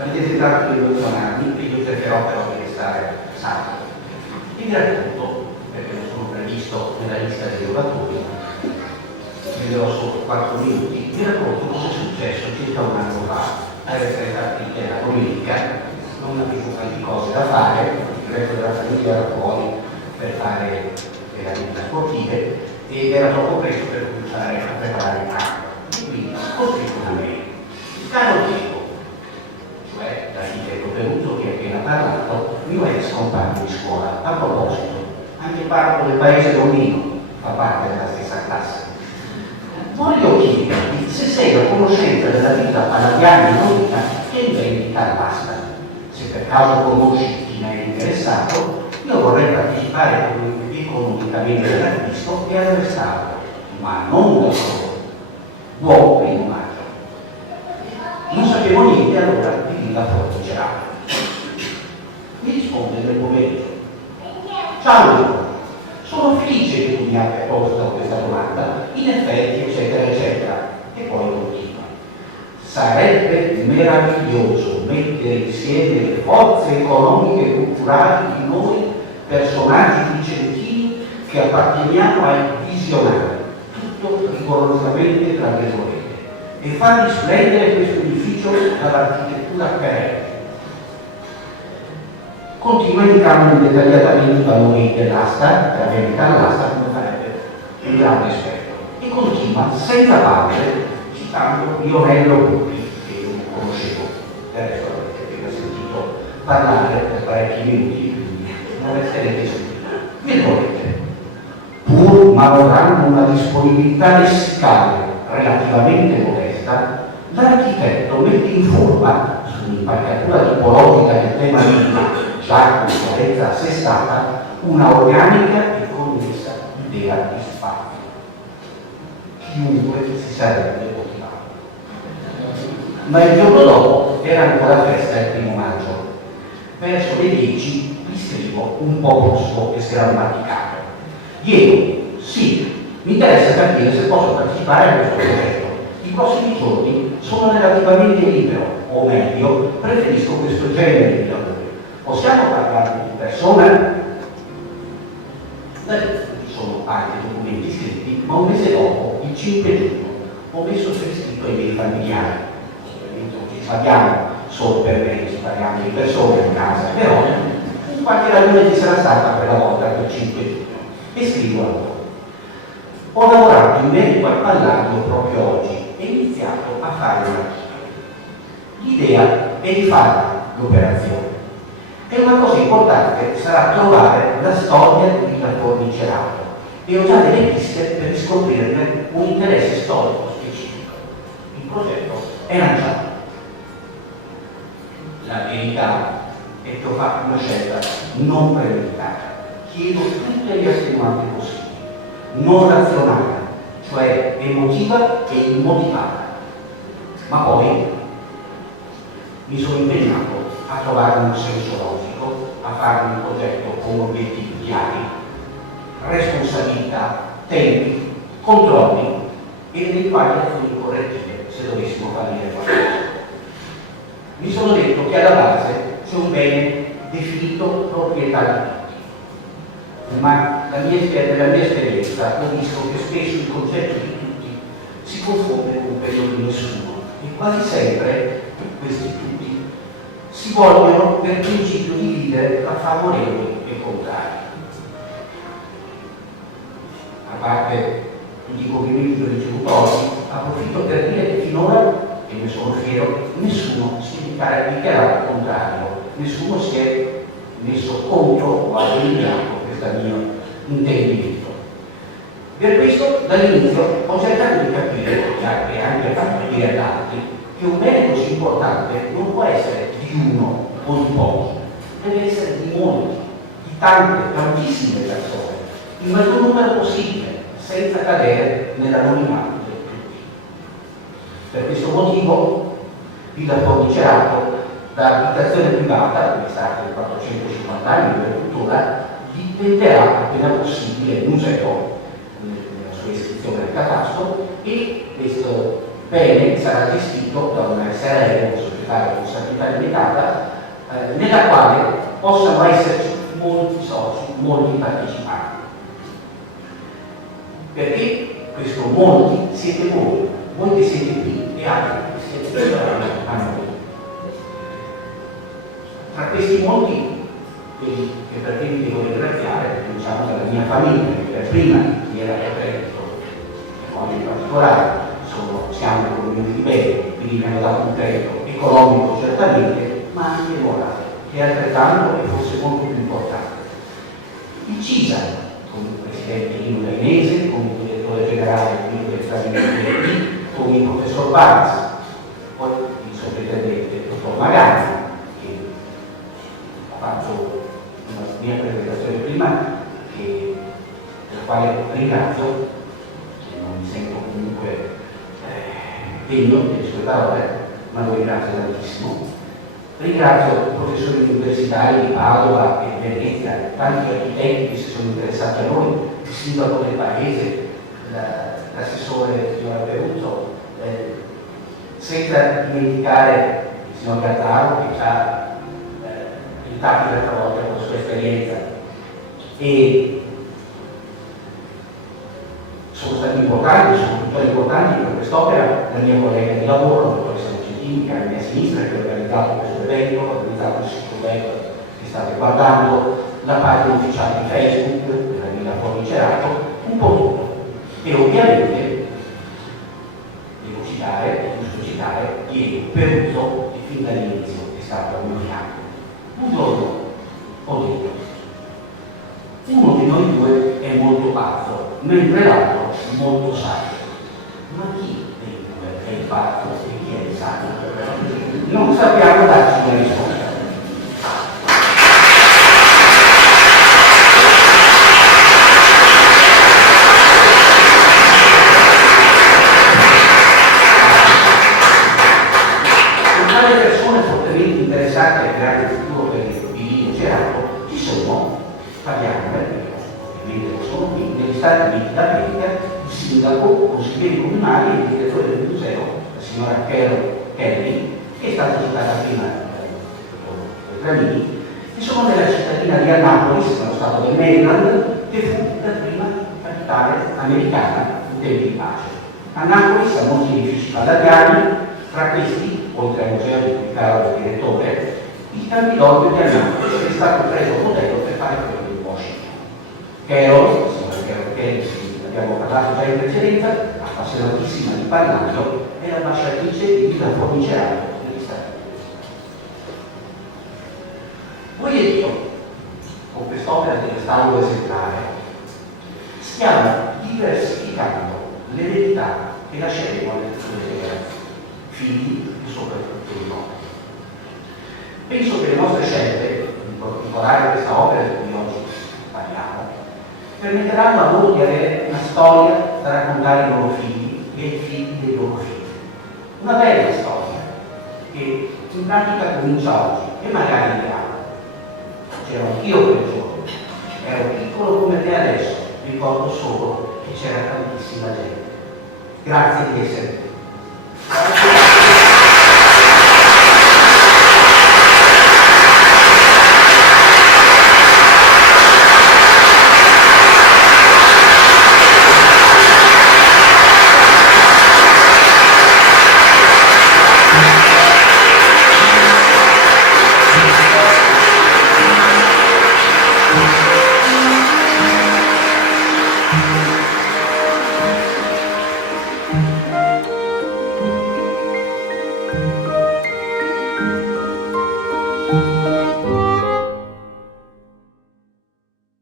Avete tratto dei menzionati e io cercherò però di restare saldo. Vi racconto, perché non sono previsto nella lista degli oratori, vi darò solo 4 minuti, vi racconto cosa è successo circa un anno fa alle Retrete della domenica. Non avevo tante cose da fare, il resto della famiglia era fuori per fare le attività sportive ed era troppo presto per cominciare a preparare il campo. E quindi ho scritto una mail. Caro Diego, cioè l'architetto Peruso che ha appena parlato, mio ex compagno di scuola, a proposito, anche parlo del paese Romino, fa parte della stessa classe. Voglio chiederti se sei a conoscenza della vita palladiana in Romina che in vendita basta. Se per caso conosci chi ne è interessato, io vorrei partecipare economicamente all'acquisto e al restauro, ma non da solo. Buon 1° maggio. Non sapevo niente allora di Villa Fornicerato. Mi risponde nel pomeriggio. Ciao Luca, sono felice che tu mi abbia posto questa domanda, in effetti, eccetera, eccetera. E poi continua. Sarebbe meraviglioso mettere insieme le forze economiche e culturali di noi, personaggi vicentini, che apparteniamo ai visionari, tutto rigorosamente tra virgolette, e far risplendere questo edificio dall'architettura perenne. Continua indicando dettagliatamente i valori dell'asta, la verità dell'asta, come farebbe un grande esperto, e continua senza pause citando Lionello Puppi, che io non conoscevo, del resto avete appena sentito parlare per parecchi minuti, quindi non resterete sentiti. Virgolette, pur manovrando una disponibilità lessicale relativamente modesta, l'architetto mette in forma, su un'impalcatura tipologica del tema vita, già con chiarezza assestata, una organica e connessa idea di spazio. Chiunque si sarebbe motivato. Ma il giorno dopo era ancora festa il 1° maggio. Verso le 10 gli scrivo un po' brusco e sgrammaticato. Diego, sì, mi interessa capire se posso partecipare a questo progetto. I prossimi giorni sono relativamente libero, o meglio, preferisco questo genere di lavoro. Possiamo parlare di persona? Ci sono anche documenti scritti, ma un mese dopo, il 5 giugno, ho messo per iscritto ai miei familiari. Ovviamente non ci parliamo solo per me, ci parliamo di persone in casa, però qualche ragione ci sarà stata quella volta per 5 giugno. E scrivo a loro. Ho lavorato in merito al palladio proprio oggi e iniziato a fare una l'idea è di fare l'operazione. E una cosa importante sarà trovare la storia di Villa Fornicerato e ho già delle piste per riscoprirne un interesse storico specifico. Il progetto è lanciato. La verità è che ho fatto una scelta non premeditata. Chiedo tutte le attenuanti possibili, non razionale, cioè emotiva e immotivata. Ma poi mi sono impegnato a trovare un senso logico, a fare un progetto con obiettivi chiari, responsabilità, tempi, controlli e eventuali azioni correttive se dovessimo fallire qualcosa. Mi sono detto che alla base c'è un bene definito proprietà di tutti, ma nella mia esperienza ho visto che spesso il concetto di tutti si confonde con quello di nessuno e quasi sempre questi tutti si vogliono per principio dividere tra favorevoli e contrari. A parte tutti i complimenti che ho ricevuto oggi, approfitto per dire che finora, e ne sono fiero, nessuno si è dichiarato contrario, nessuno si è messo contro o ha denigrato questo mio intendimento. Per questo dall'inizio ho cercato di capire, e anche fatto capire ad altri, che un bene così importante non può essere di uno o di pochi, deve essere di molti, di tantissime persone, il maggior numero possibile, senza cadere nell'anonimato di tutti. Per questo motivo Villa Fornicerato, da abitazione privata, che è stata in 450 anni per tuttora, diventerà appena possibile museo nella sua iscrizione al catasto e questo bene sarà gestito da una SRL, una società responsabilità società limitata, nella quale possano esserci molti soci, molti partecipanti. Perché questo molti siete voi che siete qui e altri che siete qui a noi. Tra questi molti, quelli che per me devo ringraziare, diciamo dalla mia famiglia, che per prima mi era credito, e oggi in particolare siamo comunità di bene, quindi mi hanno dato un credito economico certamente, ma anche morale, che è altrettanto e forse molto più importante. Il CISA, con il presidente Lino Dainese, con il direttore generale del Stabilimento, con il professor Barnes, poi il sovrintendente il dottor Magazzi, che ha fatto una mia presentazione prima, per la quale ringrazio, che non mi sento comunque degno delle sue parole, ma lo ringrazio tantissimo. Ringrazio i professori universitari di Padova e Venezia, tanti architetti che si sono interessati a noi, il sindaco del paese, l'assessore signora Peruzzo, senza dimenticare il signor Gattaro che ci ha aiutato l'altra volta con la sua esperienza. E sono stati importanti, sono tutti importanti per quest'opera, la mia collega di lavoro, la dottoressa Nocentini, che è alla mia sinistra, che ha organizzato questo evento, ha organizzato il sito web che state guardando, la pagina ufficiale di Facebook, della Villa Fornicerato, un po' tutto. E ovviamente devo citare, giusto citare, Diego Peruzzo, che fin dall'inizio è stato al mio fianco. Un giorno ho detto, uno di noi due è molto pazzo, mentre l'altro è molto saggio. Ma chi dei due è il pazzo e chi è il saggio? Non sappiamo darci una risposta. Tra le persone fortemente interessate a creare il futuro per il Vivino Gerato ci sono, parliamo ovviamente lo sono qui, negli Stati Uniti d'America, il sindaco, consiglieri comunali e il direttore del museo, la signora Carol Kelly, che è stata citata prima dal Gramini, che sono della cittadina di Annapolis, nello stato del Maryland, che fu la prima capitale americana in tempi di pace. Annapolis ha molti edifici palladiani, tra questi, oltre al museo di cui Carol è il direttore, il Campidoglio di Annapolis è stato preso a modello per fare quello di Washington. Carol, signora Carol Kelly, abbiamo parlato già in precedenza, appassionatissima di Palladio, è l'ambasciatrice di Villa Fornicerato negli Stati Uniti. Voi e io, con quest'opera di restauro esemplare, stiamo diversificando l'eredità che lasceremo alle future generazioni, figli e soprattutto i nostri. Penso che le nostre scelte, in particolare questa opera di cui oggi parliamo, permetteranno a loro di avere una storia da raccontare ai loro figli e ai figli dei loro figli. Una bella storia che in pratica comincia oggi e magari in grado. C'ero anch'io quel giorno, ero piccolo come te adesso, ricordo solo che c'era tantissima gente. Grazie di essere qui. Thank you.